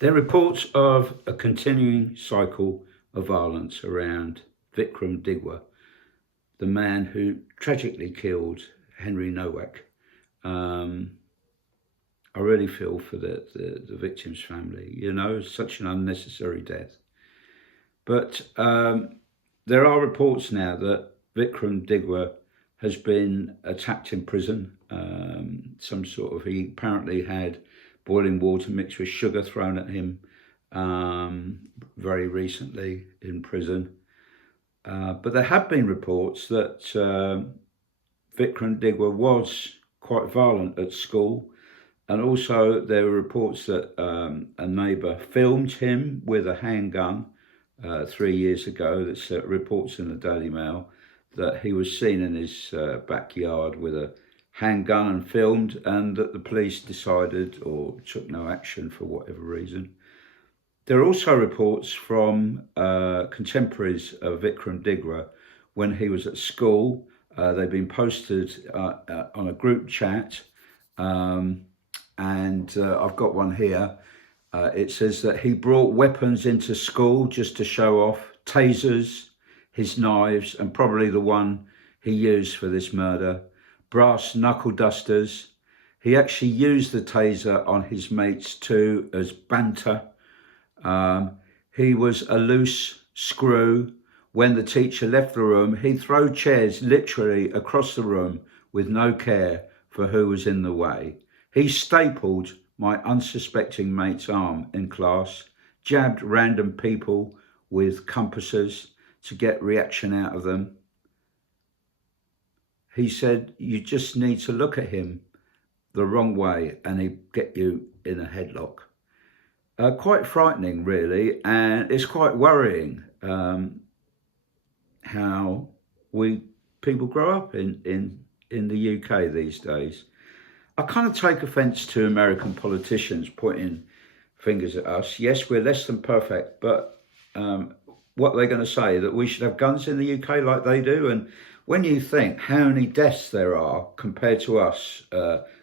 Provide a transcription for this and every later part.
There are reports of a continuing cycle of violence around Vickrum Digwa, the man who tragically killed Henry Nowak. I really feel for the victim's family. You know, such an unnecessary death. But there are reports now that Vickrum Digwa has been attacked in prison. He apparently had boiling water mixed with sugar thrown at him very recently in prison. But there have been reports that Vickrum Digwa was quite violent at school. And also there were reports that a neighbour filmed him with a handgun 3 years ago. That's reports in the Daily Mail that he was seen in his backyard with a handgun and filmed, and that the police decided or took no action for whatever reason. There are also reports from contemporaries of Vickrum Digwa when he was at school. They've been posted on a group chat, and I've got one here. It says that he brought weapons into school just to show off: tasers, his knives, and probably the one he used for this murder, brass knuckle dusters. He actually used the taser on his mates too as banter. He was a loose screw. When the teacher left the room, he'd throw chairs literally across the room with no care for who was in the way. He stapled my unsuspecting mate's arm in class, jabbed random people with compasses to get reaction out of them. He said, you just need to look at him the wrong way and he'd get you in a headlock. Quite frightening, really, and it's quite worrying how people grow up in the UK these days. I kind of take offence to American politicians pointing fingers at us. Yes, we're less than perfect, but what are they going to say? That we should have guns in the UK like they do? And when you think how many deaths there are compared to us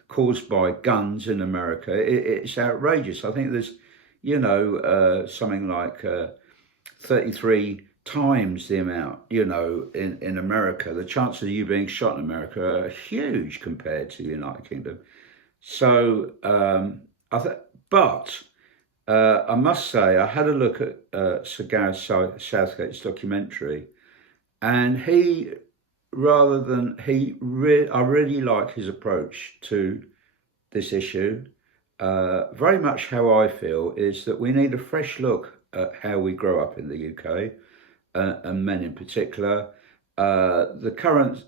caused by guns in America, it's outrageous. I think there's, something like 33 times the amount, in America. The chances of you being shot in America are huge compared to the United Kingdom. So, I must say, I had a look at Sir Gareth Southgate's documentary, and I really like his approach to this issue. Very much how I feel is that we need a fresh look at how we grow up in the UK, and men in particular. The current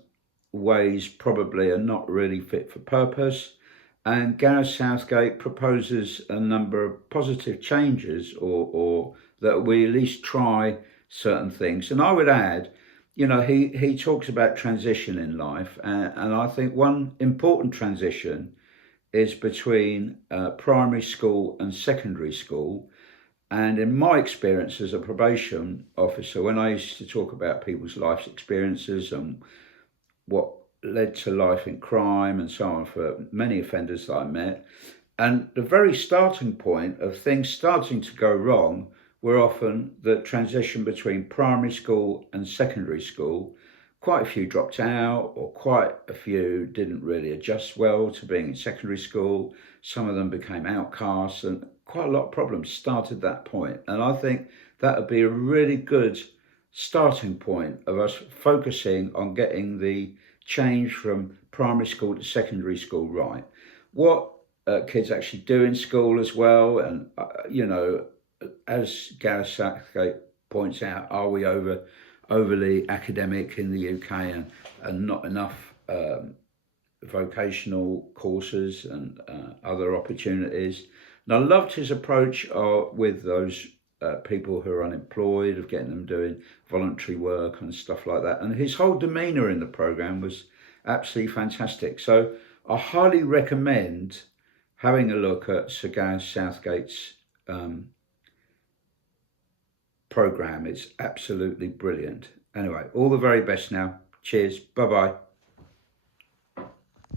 ways probably are not really fit for purpose, and Gareth Southgate proposes a number of positive changes, or that we at least try certain things. And I would add, he talks about transition in life, and I think one important transition is between primary school and secondary school. And in my experience as a probation officer, when I used to talk about people's life experiences and what led to life in crime and so on for many offenders that I met, and the very starting point of things starting to go wrong were often the transition between primary school and secondary school. Quite a few dropped out, or quite a few didn't really adjust well to being in secondary school. Some of them became outcasts, and quite a lot of problems started that point. And I think that would be a really good starting point of us focusing on getting the change from primary school to secondary school right. What kids actually do in school as well, and as Gareth Southgate points out, are we overly academic in the UK and not enough vocational courses and other opportunities? And I loved his approach with those people who are unemployed, of getting them doing voluntary work and stuff like that. And his whole demeanour in the programme was absolutely fantastic. So I highly recommend having a look at Sir Gareth Southgate's programme. It's absolutely brilliant. Anyway, all the very best now. Cheers. Bye-bye.